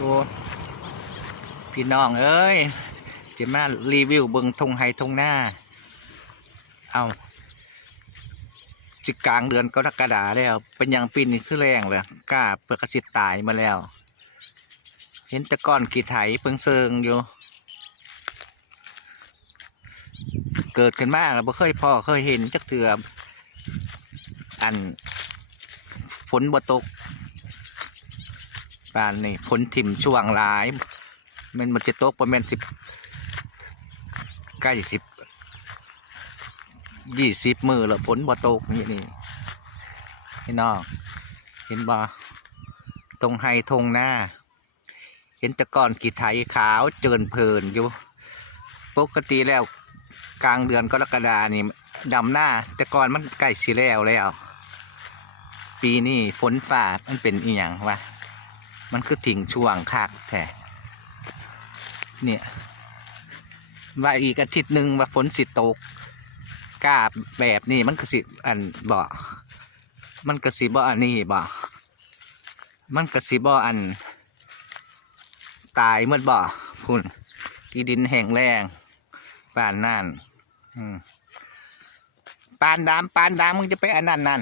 โอ้พี่น้องเอ้ยจะมารีวิวเบิงทงไฮทงหน้า เอาจิกลางเดือนกรกฎาแล้ว เป็นอย่างปีนี้คือแรงเลยกล้าเปิดกระสิตายมาแล้ว เห็นตะก้อนกีไถเพิ่งเซิงอยู่ เกิดกันมากแล้วบ่เคยพอเคยเห็นจักเถื่ออันฝนบ่ตก ปานนี่ฝนถิ่มช่วงหลายมันมันจะตกประมาณสิบใกล้สิบยี่สิบมือแล้วฝนบ่ตกนี่นี่พี่น้องเห็นบ่ตรงไฮทงหน้า เห็นตะกอนกี่ไถขาวเจินเพลินอยู่ปกติแล้วกลางเดือนกรกฎานี่ดำหน้าแต่ก่อนมันใกล้สิแล้วแล้ว ปีนี้ฝนฟ้ามันเป็นอีหยังวะ มันคือถิ่งช่วงคักแท้เนี่ยว่าอีกอาทิตย์หนึ่งว่าฝนสิตกกาบแบบนี้มันก็สิอันบ่มันก็สิบ่อันนี้บ่มันก็สิบ่อัน ตายเมื่อบ่คุณกีดินแห้งแรงป่านนั่นปานดามปานดามมึงจะไปอันนั้นนั่น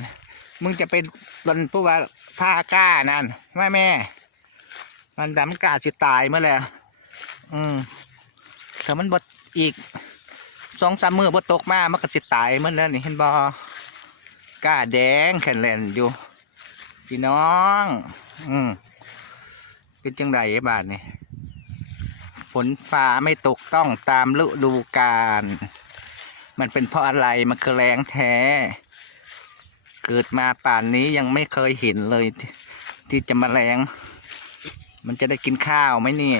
มึงจะเป็นตนผู้ว่าท่ากล้านั่นแม่แม่ ปานดามมันกล้าสิตายเมื่อแล้วอืมถ้ามันบดอีกสองสามมือบดตกมามันก็สิตายเมื่อแล้วนี่เห็นบ่กล้าแดงแข็งแรงอยู่ พี่น้อง อืมเป็นจังไดบาทนี่ฝนฟ้าไม่ตกต้องตามฤดูกาลมันเป็นเพราะอะไรมันคือแรงแท้ เกิดมาป่านนี้ยังไม่เคยเห็นเลย ที่ที่จะมาแรง มันจะได้กินข้าวไหมนี่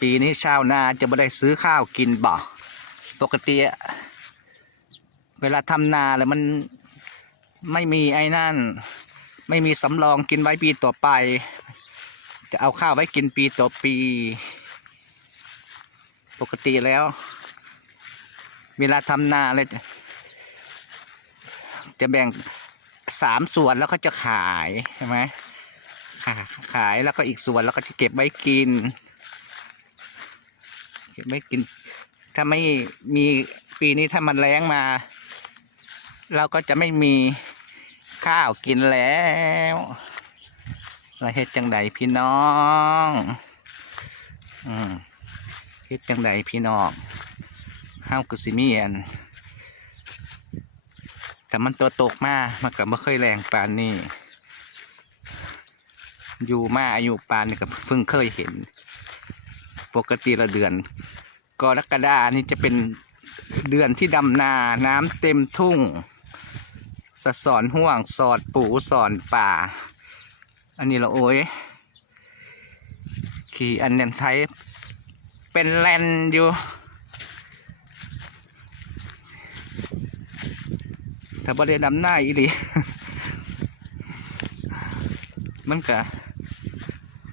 ปีนี้ชาวนาจะไม่ได้ซื้อข้าวกินบ่ ปกติ เวลาทำนาแล้วมันไม่มีไอ้นั่น ไม่มีสำรองกินไว้ปีต่อไป จะเอาข้าวไว้กินปีต่อปี ปกติแล้ว เวลาทำนาเลยจะจะแบ่งสามส่วนแล้วก็จะขายใช่ไหม ขายแล้วก็อีกส่วนแล้วก็จะเก็บไว้กิน เก็บไว้กิน ถ้าไม่มีปีนี้ถ้ามันแรงมา เราก็จะไม่มีข้าวกินแล้วเราเฮ็ดจังใดพี่น้อง อืมเฮ็ดจังใดพี่น้องห้าวกุสิมีอันแต่มันตัวตกมามันก็ไม่เคยแรงปานนี้ อยู่มาอายุปานนี่ก็เพิ่งเคยเห็น ปกติละเดือนกรกฎานี่จะเป็นเดือนที่ดำนาน้ำเต็มทุ่ง สะสอนห่วงสอดปูสอนป่า อันนี้ละโอ้ยขี่อันเนนไทยเป็นแลนอยู่ถ้าบ่ได้ดำหน้าอีหลีมันก็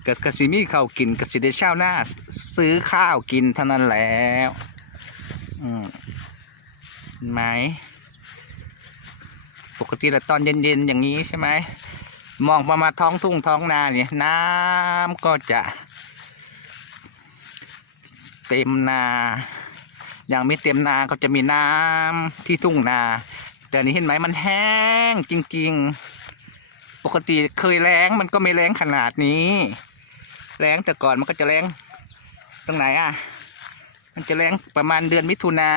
กิดกสิมีข้าวกินกสิได้เช่าหน้า ซื้อข้าวกินเท่านั้นแล้วอืมเห็นไหมปกติแล้วตอนเย็นๆอย่างนี้ใช่ไหมมองประมาณท้องทุ่งท้องนาเนี่ย น้ำก็จะเต็มนา อย่างไม่เต็มนาก็จะมีน้ำที่ทุ่งนา แต่นี่เห็นไหมมันแห้งจริง ๆ ปกติเคยแรงมันก็ไม่แรงขนาดนี้ แรงแต่ก่อนมันก็จะแรงตรงไหนอะ มันจะแรงประมาณเดือนมิถุนา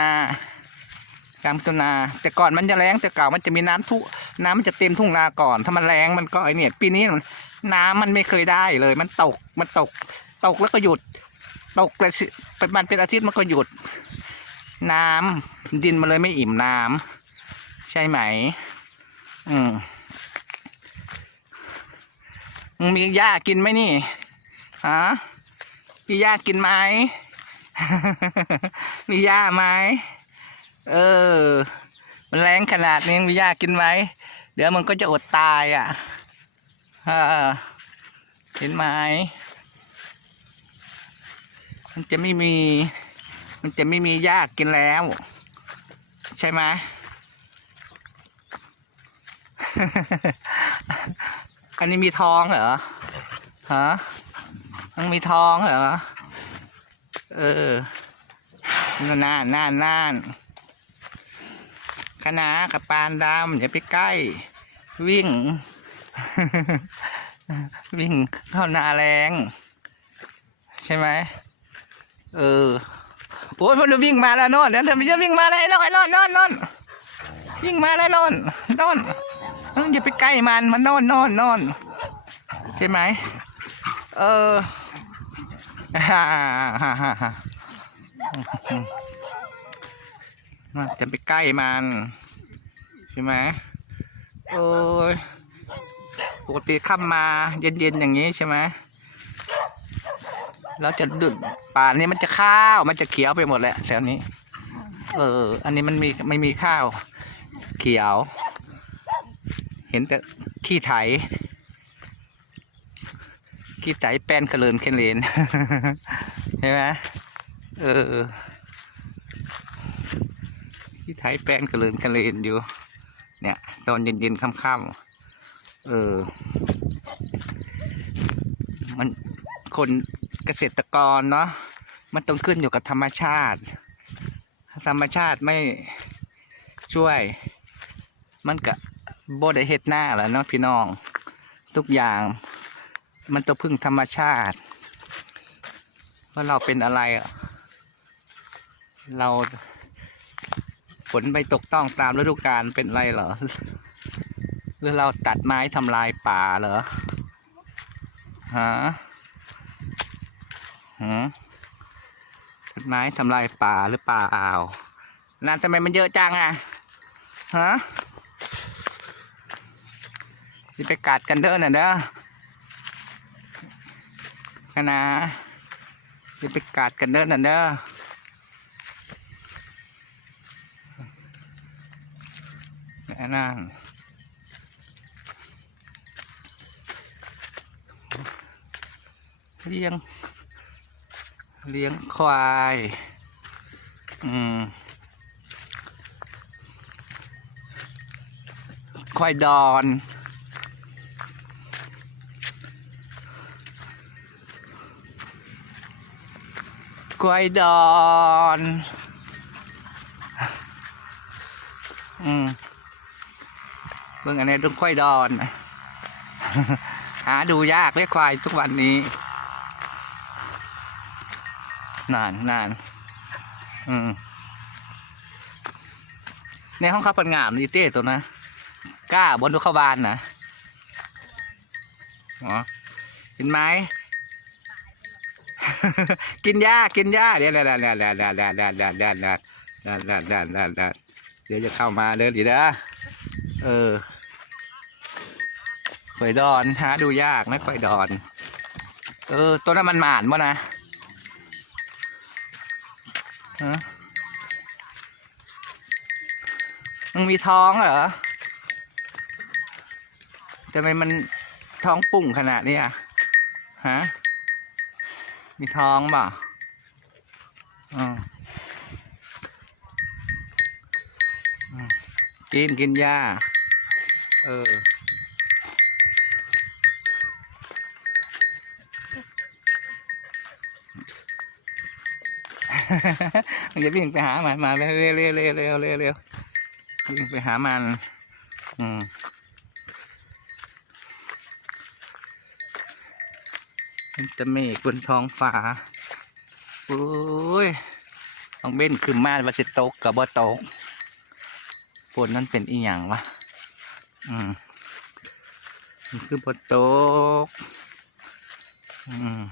กลางมิถุนา แต่ก่อนมันจะแรงแต่เก่ามันจะมีน้ำทุน้ำมันจะเต็มทุ่งนาก่อน ถ้ามันแรงมันก็ไอเนี่ย ปีนี้นน้ำมันไม่เคยได้เลย มันตกมันตก ตกแล้วก็หยุด ตกเลยสิเป็นมันเป็นอาทิตย์มันก็หยุด น้ำดินมันเลยไม่อิ่มน้ำใช่ไหม อืมมึงมีหญ้ากินไหมนี่ ฮะมีหญ้ากินไหม มีหญ้าไหม เออ มันแรงขนาดนี้มีหญ้ากินไหม เดี๋ยวมันก็จะอดตายอะฮะเห็นไหม มันจะไม่มี มันจะไม่มีหญ้ากินแล้ว ใช่ไหมอันนี้มีทองเหรอ ฮะ มันมีทองเหรอ เออน่านน่านน่านานคณะกับปานดำอย่าไปใกล้ วิ่ง วิ่งเข้านาแรง ใช่ไหมเออโอ้ยมันวิ่งมาแล้วโนนเดี๋ยวมันจะวิ่งมาแล้วไอ้โนนไอ้โนนโนนโนวิ่งมาแล้วนนโนนเอ้ยอย่าไปใกล้มันมันโนนโนนโนนใช่ไหมเออ จะไปใกล้มัน ใช่ไหมโอ้ยปกติค่ำมมาเย็นๆอย่างนี้ใช่ไหมเราจะดึกป่านนี้มันจะข้าวมันจะเขียวไปหมดแหละแถวนี้ เออ อันนี้มันมีไม่มีข้าว เขียว เห็นแต่ขี้ไถ ขี้ไถแป้นกระเลินเคนเลนใช่ไหมเออขี้ไถแป้นกระเลินเคนเลนอยู่ เนี่ย ตอนเย็นๆค่ำๆเออ มันคนเกษตรกรเนาะมันต้องขึ้นอยู่กับธรรมชาติ ธรรมชาติไม่ช่วย มันก็บ่ได้เฮ็ดหน้าแล้วเนาะพี่น้อง ทุกอย่าง มันต้องพึ่งธรรมชาติ ว่าเราเป็นอะไร เราฝนไปตกต้องตามฤดูกาลเป็นไรเหรอ หรือเราตัดไม้ทำลายป่าเหรอฮะฮะตัดไม้ทำลายป่าหรือเปล่านั่นทำไมมันเยอะจังอะฮะจะไปกัดกันเด้อน่ะเด้อ คณะจะไปกัดกันเด้อน่ะเด้อแน่นั่งเลี้ยง เลี้ยงควาย อืม ควายดอน ควายดอนอืมเบิ่งอันนี้ต้องควายดอน หาดูยากเลยกควายทุกวันนี้นานนานอืมในห้องขับปันงามนี่เต้ตัวนะกล้าบนทุกขบานนะอ๋อเห็นไหม กินหญ้ากินหญ้าเดี๋ยวเดี๋ยวเดี๋ยวเดี๋ยวเดี๋ยวเดี๋ยวเดี๋ยวเดี๋ยวเดี๋ยวเดี๋ยวเดี๋ยวเดี๋ยวเดี๋ยวเดี๋ยวเดี๋ยวจะเข้ามาเด้อดีนะเออข่อยดอนหาดูยากนะข่อยดอน เออตัวนั้นมันหมานบ่นะฮะมึงมีท้องเหรอทำไมมันท้องปุ่งขนาดนี้อะฮะ มีท้องป่ะอืมอืมกินกินหญ้าเออ มันจะวิ่งไปหามันมาเร็วเร็วเร็วเร็วเร็วเร็วเร็ววิ่งไปหามัน อืม เป็นตะเมฆบนท้องฟ้าโอ้ยต้องเบ้นขึ้นมาว่าสิตกกับบ่ตกฝนนั่นเป็นอีหยังวะอืมมันคือบ่ตกอืม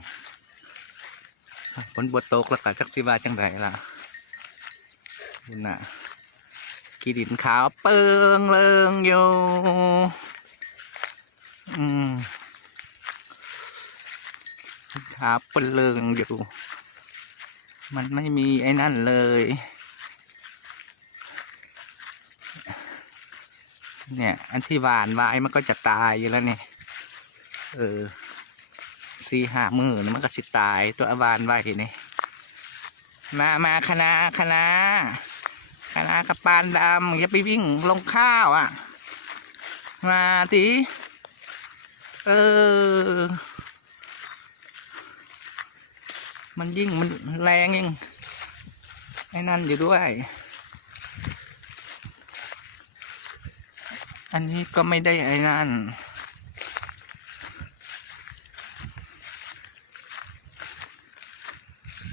ฝนบ่ตกแล้วก็จักสิว่าจังไดล่ะนี่น่ะกีดินขาวเปิงเลิงอยู่อืม ขาเปนเลิงอยู่ มันไม่มีไอ้นั่นเลย เนี่ย อันที่หวานไว้มันก็จะตายอยู่แล้วเนี่ย เออสี่ห้ามือมันก็สิตายตัวหวานไว้นี่มามาคณะคณะคณะกระปานดำอย่าไปวิ่งลงข้าวอะ มาทีเออ มันยิ่งมันแรงยิ่งไอ้นั่นอยู่ด้วย อันนี้ก็ไม่ได้ไอ้นั่น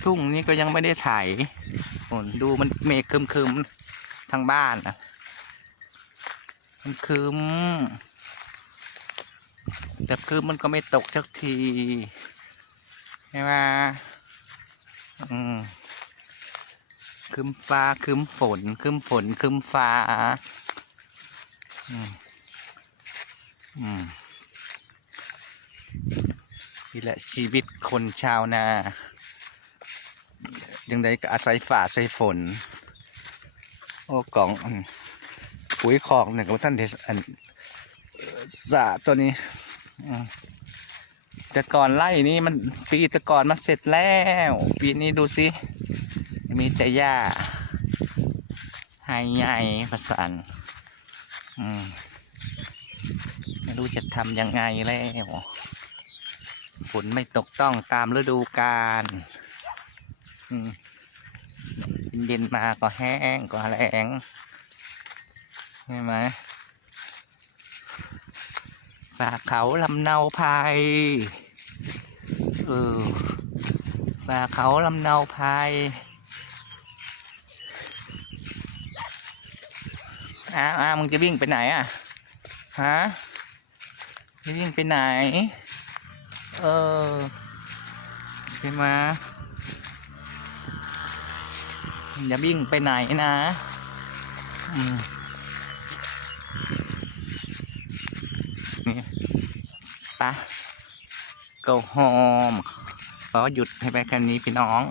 ทุ่งนี้ก็ยังไม่ได้ไถโอนดูมันเมฆครึมๆทางบ้านอะมันคึมแต่ครึมมันก็ไม่ตกสักทีใช่ไหม อืมครึมฟ้าครึมฝนครึมฝนครึมฟ้า อืมอืมนี่แหละชีวิตคนชาวนายังไงก็อาศัยฝ่าอาศัยฝน โอ้กล่องปุ๋ยคอกเนี่ยกับท่านเทศอันสาตัวนี้ อืม แต่ก่อนไล่นี่มันปีแต่ก่อนมันเสร็จแล้ว ปีนี้ดูสิ มีแต่หญ้าหายใหญ่ประสานอืมไม่รู้จะทำยังไงแล้วฝนไม่ตกต้องตามฤดูกาลอืมเย็นมาก็แห้งก็แรงใช่ไหมป่าเขาลำเนาพาย เออป่าเขาลำเนาพายอ้าอ้ามึงจะวิ่งไปไหนอะฮะจะวิ่งไปไหน เออ ใช่ไหมอย่าวิ่งไปไหนนะอืมนี่ปะ go home ขอหยุดให้ไปแค่นี้พี่น้อง